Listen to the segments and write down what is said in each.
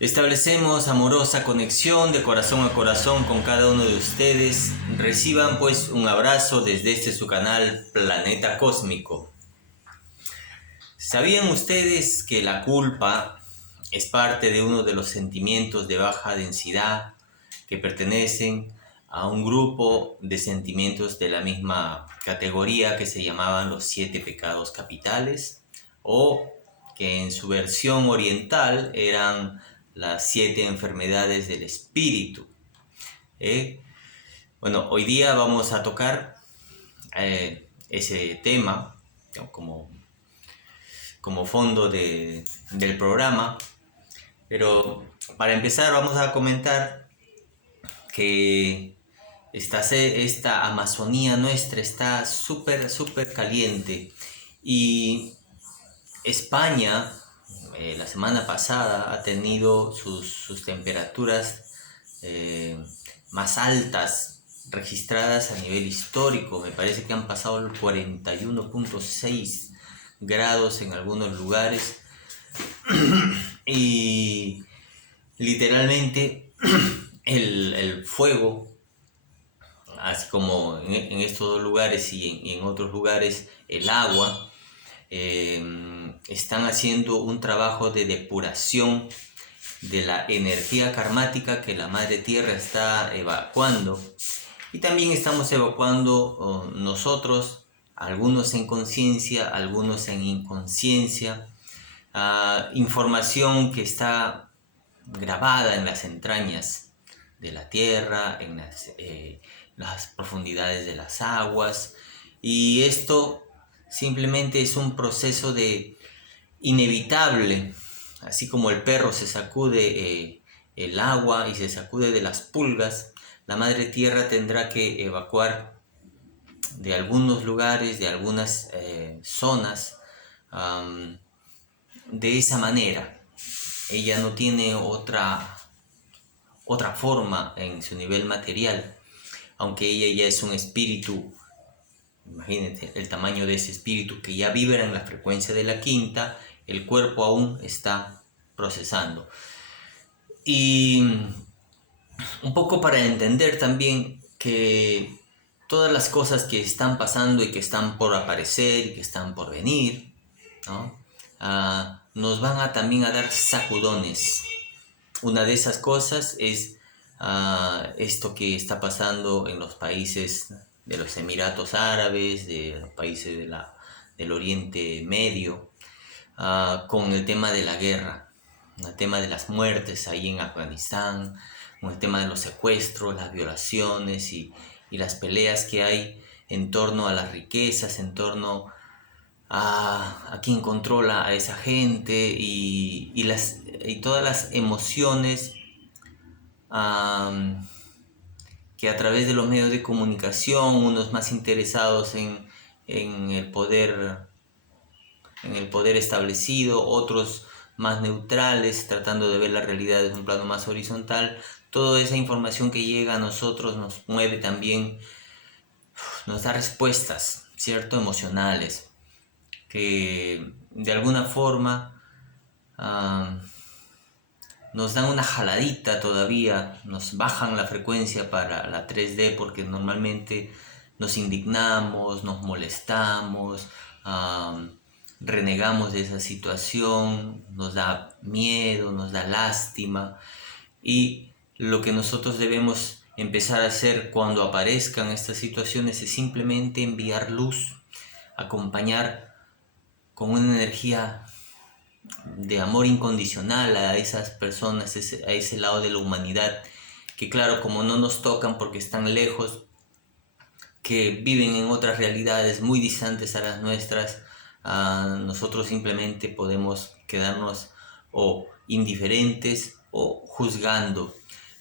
Establecemos amorosa conexión de corazón a corazón con cada uno de ustedes. Reciban pues un abrazo desde este su canal Planeta Cósmico. ¿Sabían ustedes que la culpa es parte de uno de los sentimientos de baja densidad que pertenecen a un grupo de sentimientos de la misma categoría que se llamaban los 7 pecados capitales, o que en su versión oriental eran las 7 enfermedades del espíritu? Bueno, hoy día vamos a tocar ese tema como fondo del programa, pero para empezar vamos a comentar que esta Amazonía nuestra está súper caliente, y España la semana pasada ha tenido sus temperaturas más altas registradas a nivel histórico. Me parece que han pasado el 41.6 grados en algunos lugares y literalmente el fuego, así como en estos dos lugares y en otros lugares el agua, están haciendo un trabajo de depuración de la energía karmática que la Madre Tierra está evacuando, y también estamos evacuando nosotros, algunos en conciencia, algunos en inconsciencia, información que está grabada en las entrañas de la tierra, en las profundidades de las aguas, y esto simplemente es un proceso inevitable. Así como el perro se sacude el agua y se sacude de las pulgas, la Madre Tierra tendrá que evacuar de algunos lugares, de algunas zonas, de esa manera. Ella no tiene otra forma en su nivel material, aunque ella ya es un espíritu. Imagínate el tamaño de ese espíritu que ya vibra en la frecuencia de la quinta. El cuerpo aún está procesando. Y un poco para entender también que todas las cosas que están pasando y que están por aparecer y que están por venir, ¿no? Nos van también a dar sacudones. Una de esas cosas es esto que está pasando en los países de los Emiratos Árabes, de los países del Oriente Medio, con el tema de la guerra, el tema de las muertes ahí en Afganistán, con el tema de los secuestros, las violaciones y las peleas que hay en torno a las riquezas, en torno a quien controla a esa gente, y todas las emociones que a través de los medios de comunicación, unos más interesados en el poder establecido, otros más neutrales, tratando de ver la realidad desde un plano más horizontal. Toda esa información que llega a nosotros nos mueve también, nos da respuestas, ¿cierto?, emocionales, que de alguna forma nos dan una jaladita todavía, nos bajan la frecuencia para la 3D, porque normalmente nos indignamos, nos molestamos, renegamos de esa situación, nos da miedo, nos da lástima, y lo que nosotros debemos empezar a hacer cuando aparezcan estas situaciones es simplemente enviar luz, acompañar con una energía de amor incondicional a esas personas, a ese lado de la humanidad, que claro, como no nos tocan porque están lejos, que viven en otras realidades muy distantes a las nuestras, nosotros simplemente podemos quedarnos o indiferentes o juzgando,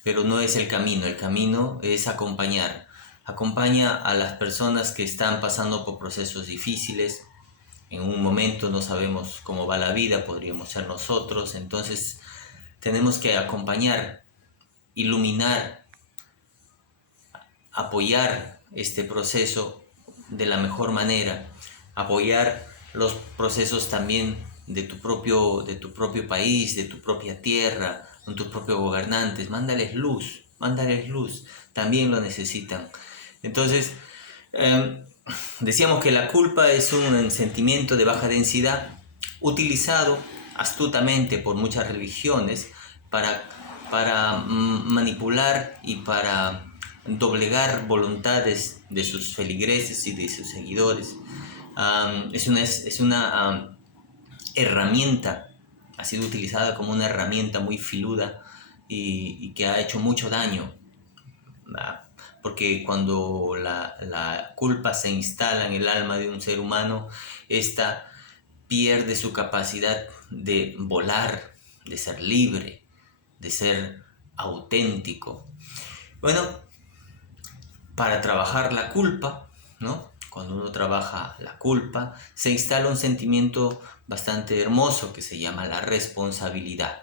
pero no es el camino. El camino es acompañar. Acompaña a las personas que están pasando por procesos difíciles. En un momento no sabemos cómo va la vida, podríamos ser nosotros, entonces tenemos que acompañar, iluminar, apoyar este proceso de la mejor manera, apoyar los procesos también de tu propio país, de tu propia tierra, con tus propios gobernantes, mándales luz, también lo necesitan. Entonces, decíamos que la culpa es un sentimiento de baja densidad utilizado astutamente por muchas religiones para manipular y para doblegar voluntades de sus feligreses y de sus seguidores. Es una herramienta, ha sido utilizada como una herramienta muy filuda y que ha hecho mucho daño. Porque cuando la culpa se instala en el alma de un ser humano, ésta pierde su capacidad de volar, de ser libre, de ser auténtico. Bueno, para trabajar la culpa, ¿no? Cuando uno trabaja la culpa, se instala un sentimiento bastante hermoso que se llama la responsabilidad.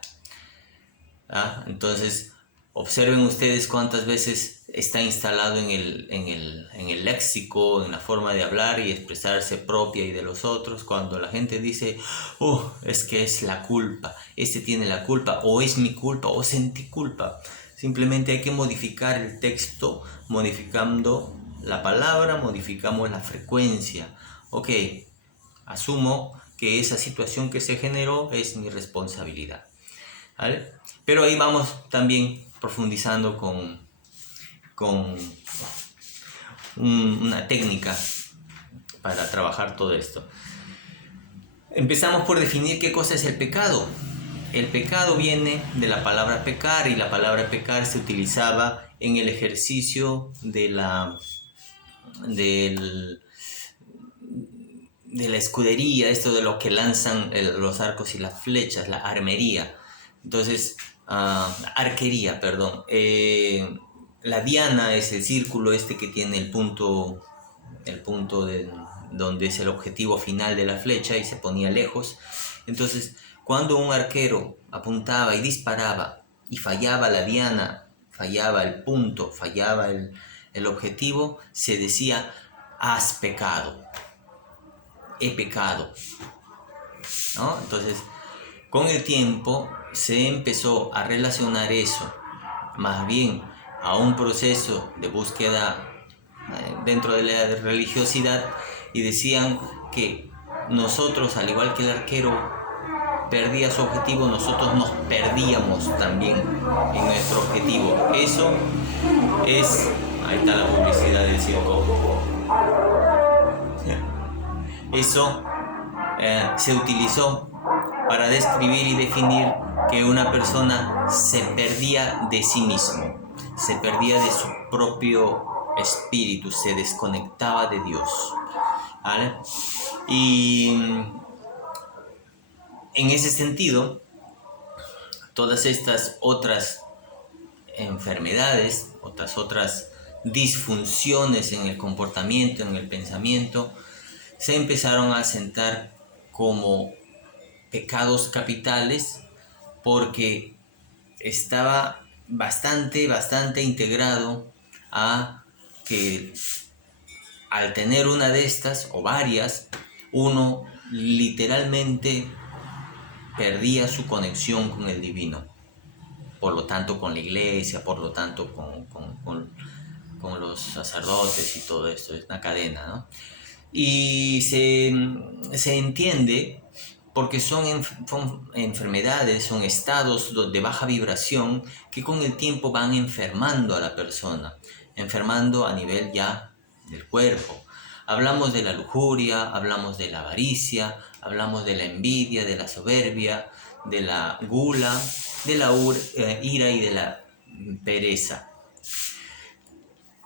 Entonces, observen ustedes cuántas veces está instalado en el léxico, en la forma de hablar y expresarse propia y de los otros, cuando la gente dice, es que es la culpa, este tiene la culpa, o es mi culpa, o sentí culpa. Simplemente hay que modificar el texto, modificando la palabra, modificamos la frecuencia. Ok, asumo que esa situación que se generó es mi responsabilidad, ¿vale? Pero ahí vamos también profundizando con una técnica para trabajar todo esto. Empezamos por definir qué cosa es el pecado. El pecado viene de la palabra pecar, y la palabra pecar se utilizaba en el ejercicio de la escudería, esto de lo que lanzan los arcos y las flechas, la armería. Entonces, arquería, perdón. La diana es el círculo este que tiene el punto donde es el objetivo final de la flecha y se ponía lejos. Entonces, cuando un arquero apuntaba y disparaba y fallaba la diana, fallaba el punto, fallaba el objetivo, se decía, has pecado, he pecado, ¿no? Entonces, con el tiempo se empezó a relacionar eso más bien a un proceso de búsqueda dentro de la religiosidad, y decían que nosotros, al igual que el arquero perdía su objetivo, nosotros nos perdíamos también en nuestro objetivo. Eso es, ahí está la publicidad del circo. Eso se utilizó para describir y definir que una persona se perdía de sí mismo, se perdía de su propio espíritu, se desconectaba de Dios, ¿vale? Y en ese sentido, todas estas otras enfermedades, otras disfunciones en el comportamiento, en el pensamiento, se empezaron a asentar como pecados capitales, porque estaba bastante integrado a que al tener una de estas o varias, uno literalmente perdía su conexión con el divino, por lo tanto con la iglesia, por lo tanto con los sacerdotes y todo esto, es una cadena, ¿no? Y se entiende porque son enfermedades, son estados de baja vibración que con el tiempo van enfermando a la persona, enfermando a nivel ya del cuerpo. Hablamos de la lujuria, hablamos de la avaricia, hablamos de la envidia, de la soberbia, de la gula, de la ira y de la pereza.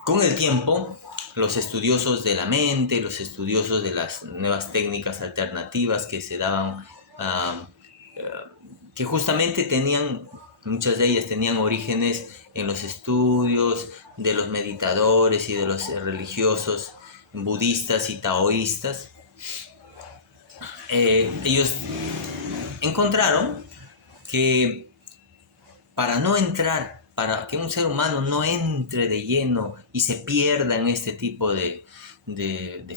Con el tiempo, los estudiosos de la mente, los estudiosos de las nuevas técnicas alternativas que se daban, que justamente muchas de ellas tenían orígenes en los estudios de los meditadores y de los religiosos budistas y taoístas. Ellos encontraron que para que un ser humano no entre de lleno y se pierda en este tipo de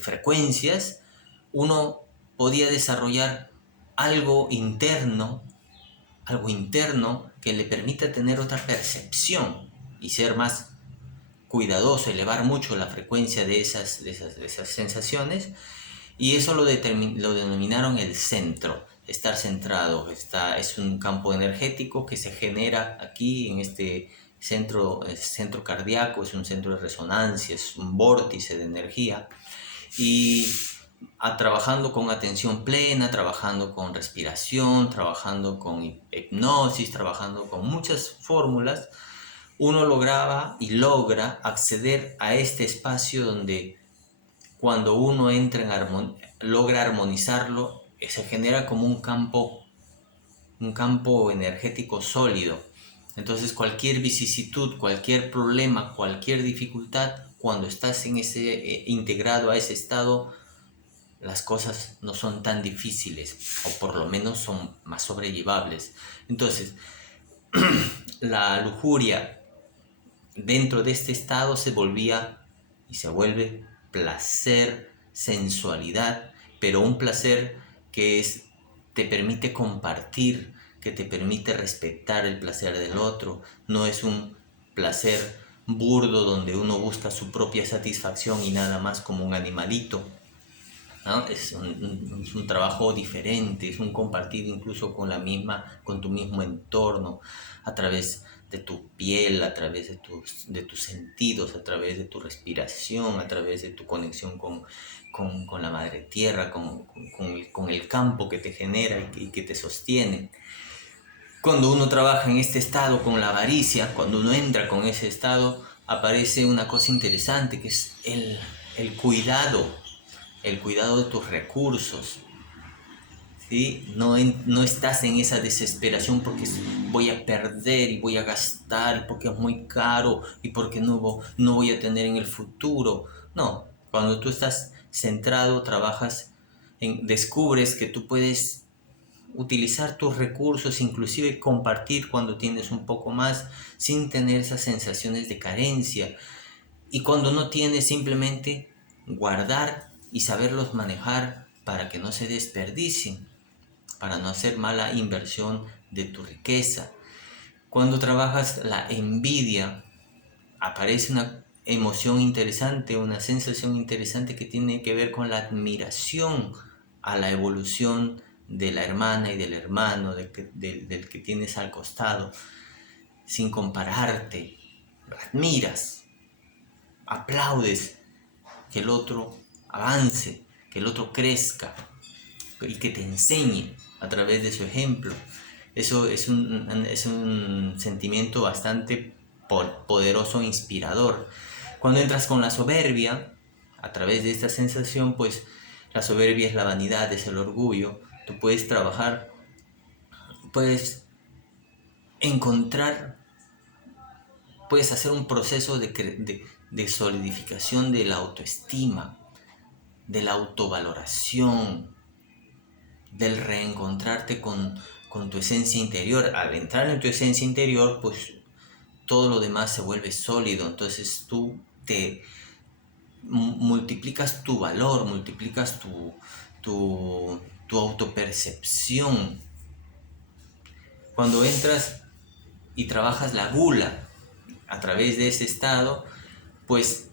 frecuencias, uno podía desarrollar algo interno algo interno que le permita tener otra percepción y ser más cuidadoso, elevar mucho la frecuencia de esas sensaciones, y eso lo denominaron el centro, estar centrado. Es un campo energético que se genera aquí en este centro cardíaco, es un centro de resonancia, es un vórtice de energía, y trabajando con atención plena, trabajando con respiración, trabajando con hipnosis, trabajando con muchas fórmulas, uno lograba y logra acceder a este espacio donde cuando uno entra logra armonizarlo, se genera como un campo energético sólido. Entonces cualquier vicisitud, cualquier problema, cualquier dificultad, cuando estás en integrado a ese estado, las cosas no son tan difíciles, o por lo menos son más sobrellevables. Entonces, la lujuria dentro de este estado se volvía y se vuelve placer, sensualidad, pero un placer que te permite compartir, que te permite respetar el placer del otro. No es un placer burdo donde uno busca su propia satisfacción y nada más como un animalito, ¿no? Es un trabajo diferente, es un compartir incluso con tu mismo entorno, a través de tu piel, a través de tus sentidos, a través de tu respiración, a través de tu conexión con la madre tierra, con el campo que te genera y que te sostiene. Cuando uno trabaja en este estado con la avaricia, cuando uno entra con ese estado, aparece una cosa interesante que es el cuidado de tus recursos, ¿sí? No estás en esa desesperación porque voy a perder y voy a gastar, porque es muy caro y porque no voy a tener en el futuro. No, cuando tú estás centrado, descubres que tú puedes utilizar tus recursos, inclusive compartir cuando tienes un poco más, sin tener esas sensaciones de carencia. Y cuando no tienes, simplemente guardar y saberlos manejar para que no se desperdicien, para no hacer mala inversión de tu riqueza. Cuando trabajas la envidia, aparece una emoción interesante, una sensación interesante que tiene que ver con la admiración a la evolución de la hermana y del hermano, del que tienes al costado, sin compararte, admiras, aplaudes que el otro avance, que el otro crezca y que te enseñe a través de su ejemplo. Eso es un sentimiento bastante poderoso e inspirador. Cuando entras con la soberbia, a través de esta sensación, pues la soberbia es la vanidad, es el orgullo. Tú puedes trabajar, puedes encontrar, puedes hacer un proceso de solidificación de la autoestima, de la autovaloración, del reencontrarte con tu esencia interior. Al entrar en tu esencia interior, pues todo lo demás se vuelve sólido. Entonces tú multiplicas tu valor, multiplicas tu autopercepción. Cuando entras y trabajas la gula a través de ese estado, pues,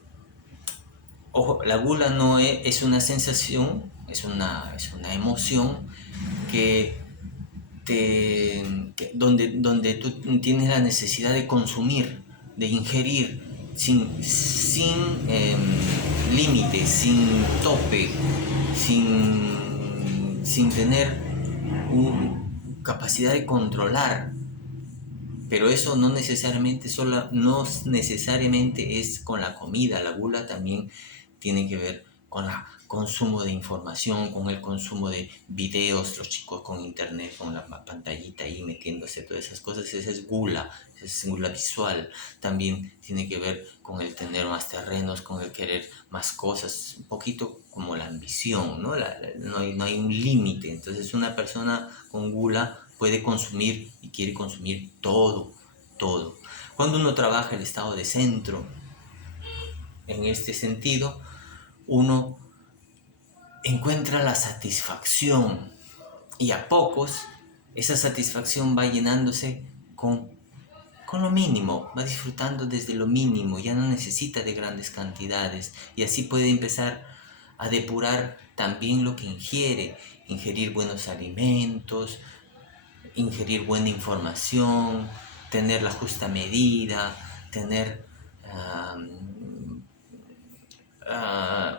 ojo, la gula no es una sensación, es una emoción donde tú tienes la necesidad de consumir, de ingerir, sin límite, sin tope, sin tener capacidad de controlar. Pero eso no necesariamente es con la comida. La gula también tiene que ver con el consumo de información, con el consumo de videos, los chicos con internet, con la pantallita ahí metiéndose, todas esas cosas. Esa es gula visual. También tiene que ver con el tener más terrenos, con el querer más cosas, un poquito como la ambición, ¿no? No hay un límite. Entonces una persona con gula puede consumir y quiere consumir todo. Cuando uno trabaja el estado de centro, en este sentido, uno encuentra la satisfacción, y a pocos esa satisfacción va llenándose con lo mínimo, va disfrutando desde lo mínimo, ya no necesita de grandes cantidades y así puede empezar a depurar también lo que ingiere, ingerir buenos alimentos, ingerir buena información, tener la justa medida, tener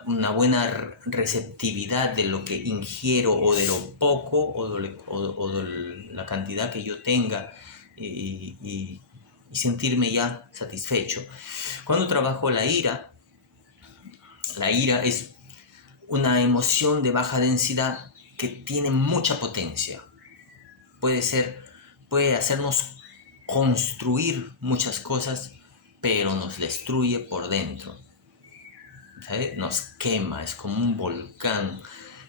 una buena receptividad de lo que ingiero o de lo poco o de la cantidad que yo tenga y sentirme ya satisfecho. Cuando trabajo la ira es una emoción de baja densidad que tiene mucha potencia. Puede hacernos construir muchas cosas, pero nos destruye por dentro. ¿Sabe? Nos quema, es como un volcán.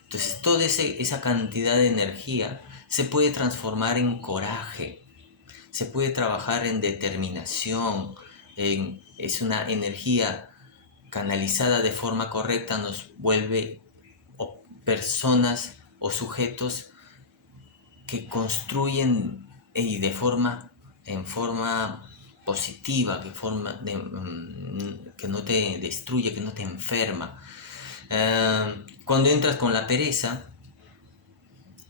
Entonces toda esa cantidad de energía se puede transformar en coraje, se puede trabajar en determinación, es una energía canalizada de forma correcta, nos vuelve personas o sujetos que construyen en forma positiva, que no te destruye, que no te enferma. Cuando entras con la pereza,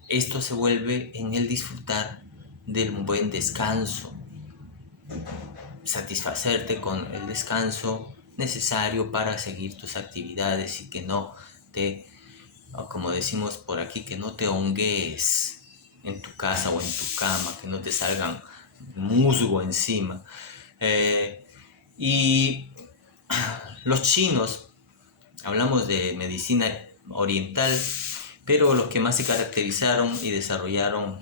esto se vuelve en el disfrutar del buen descanso, satisfacerte con el descanso necesario para seguir tus actividades y que no te, como decimos por aquí, que no te hongues en tu casa o en tu cama, que no te salgan musgo encima. Y los chinos, hablamos de medicina oriental, pero los que más se caracterizaron y desarrollaron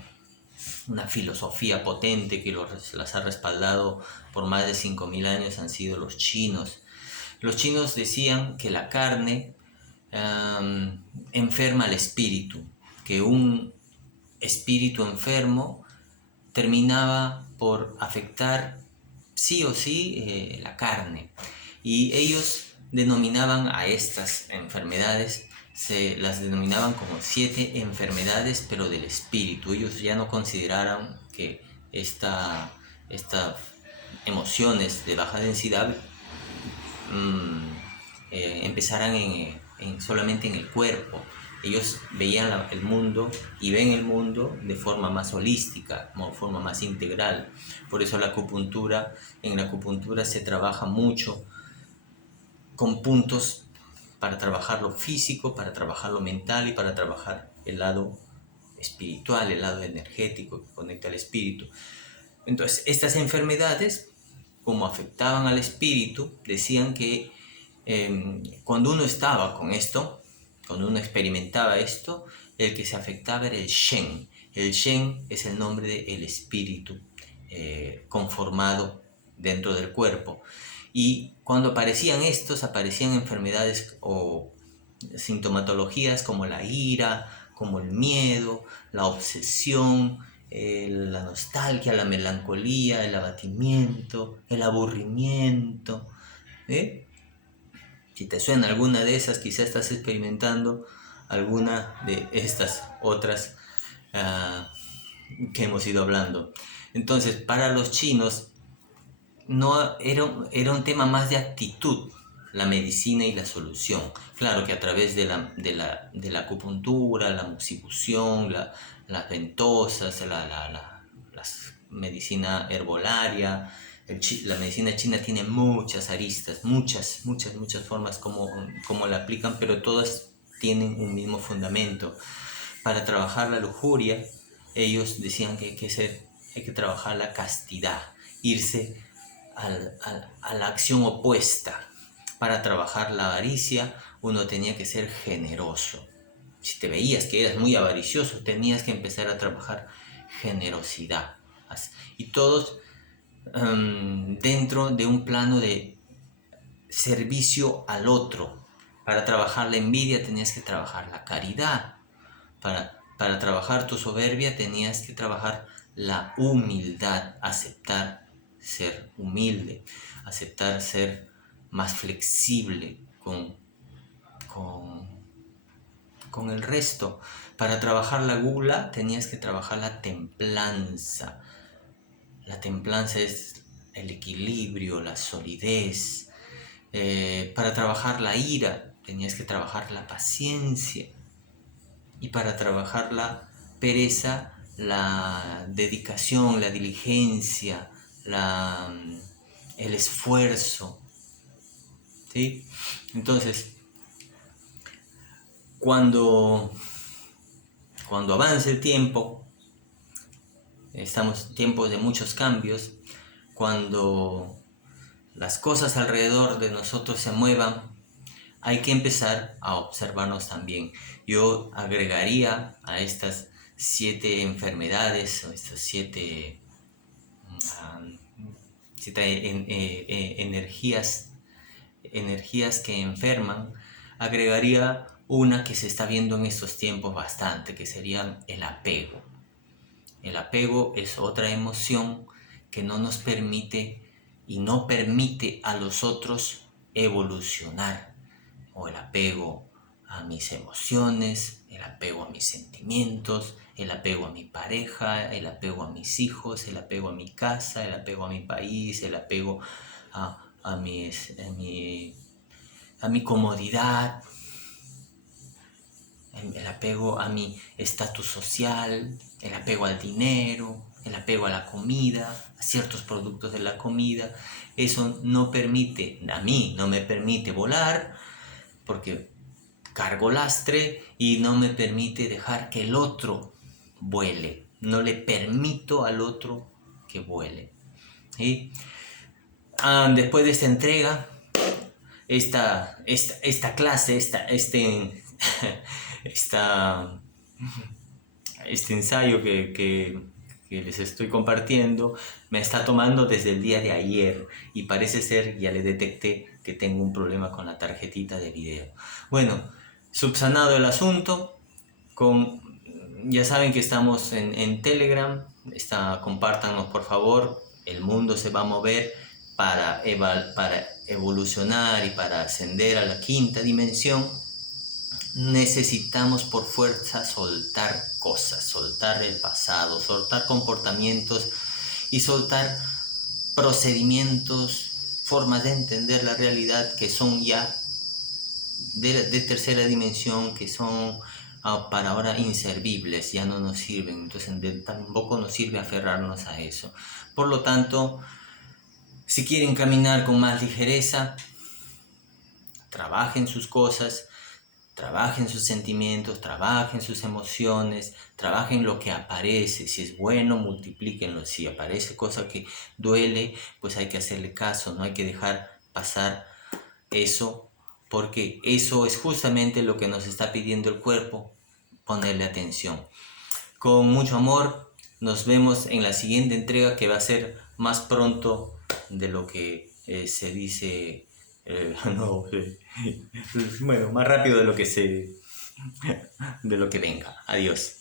una filosofía potente que las ha respaldado por más de 5.000 años han sido los chinos. Los chinos decían que la carne enferma al espíritu, que un espíritu enfermo terminaba por afectar sí o sí la carne. Y ellos denominaban a estas enfermedades, las denominaban como 7 enfermedades, pero del espíritu. Ellos ya no consideraron que estas emociones de baja densidad empezaran solamente en el cuerpo. Ellos veían el mundo y ven el mundo de forma más holística, de forma más integral. Por eso en la acupuntura se trabaja mucho con puntos para trabajar lo físico, para trabajar lo mental y para trabajar el lado espiritual, el lado energético que conecta al espíritu. Entonces, estas enfermedades, como afectaban al espíritu, decían que cuando uno estaba con esto, cuando uno experimentaba esto, el que se afectaba era el Shen. El Shen es el nombre del espíritu conformado dentro del cuerpo. Y cuando aparecían enfermedades o sintomatologías como la ira, como el miedo, la obsesión, la nostalgia, la melancolía, el abatimiento, el aburrimiento. Si te suena alguna de esas, quizás estás experimentando alguna de estas otras que hemos ido hablando. Entonces, para los chinos, no era un tema más de actitud, la medicina y la solución. Claro que a través de la acupuntura, la moxibución, las ventosas, la medicina herbolaria, la medicina china tiene muchas aristas, muchas formas como la aplican, pero todas tienen un mismo fundamento. Para trabajar la lujuria, ellos decían que hay que trabajar la castidad, irse a la acción opuesta. Para trabajar la avaricia, uno tenía que ser generoso. Si te veías que eras muy avaricioso, tenías que empezar a trabajar generosidad. Y todos dentro de un plano de servicio al otro. Para trabajar la envidia tenías que trabajar la caridad. Para trabajar tu soberbia tenías que trabajar la humildad, aceptar ser humilde, aceptar ser más flexible con el resto. Para trabajar la gula tenías que trabajar la templanza. La templanza es el equilibrio, la solidez. Para trabajar la ira tenías que trabajar la paciencia. Y para trabajar la pereza, la dedicación, la diligencia, el esfuerzo. ¿Sí? Entonces, cuando avance el tiempo, estamos en tiempos de muchos cambios, cuando las cosas alrededor de nosotros se muevan, hay que empezar a observarnos también. Yo agregaría a estas 7 enfermedades, o estas 7 energías que enferman, agregaría una que se está viendo en estos tiempos bastante, que sería el apego. El apego es otra emoción que no nos permite y no permite a los otros evolucionar. O el apego a mis emociones, el apego a mis sentimientos, el apego a mi pareja, el apego a mis hijos, el apego a mi casa, el apego a mi país, el apego a mi comodidad, el apego a mi estatus social, el apego al dinero, el apego a la comida, a ciertos productos de la comida. Eso no permite, a mí no me permite volar, porque cargo lastre y no me permite dejar que el otro vuele. No le permito al otro que vuele. ¿Sí? Después de esta entrega, esta clase, este ensayo que les estoy compartiendo, me está tomando desde el día de ayer y parece ser, ya le detecté que tengo un problema con la tarjetita de video. Bueno, subsanado el asunto, ya saben que estamos en Telegram, compártanos por favor, el mundo se va a mover para evolucionar y para ascender a la 5ª dimensión. Necesitamos por fuerza soltar cosas, soltar el pasado, soltar comportamientos y soltar procedimientos, formas de entender la realidad que son ya de 3ª dimensión, que son para ahora inservibles, ya no nos sirven. Entonces tampoco nos sirve aferrarnos a eso. Por lo tanto, si quieren caminar con más ligereza, trabajen sus cosas, trabajen sus sentimientos, trabajen sus emociones, trabajen lo que aparece. Si es bueno, multiplíquenlo. Si aparece cosa que duele, pues hay que hacerle caso, no hay que dejar pasar eso, porque eso es justamente lo que nos está pidiendo el cuerpo, ponerle atención. Con mucho amor, nos vemos en la siguiente entrega, que va a ser más pronto de lo que se dice. Bueno, más rápido de lo que venga. Adiós.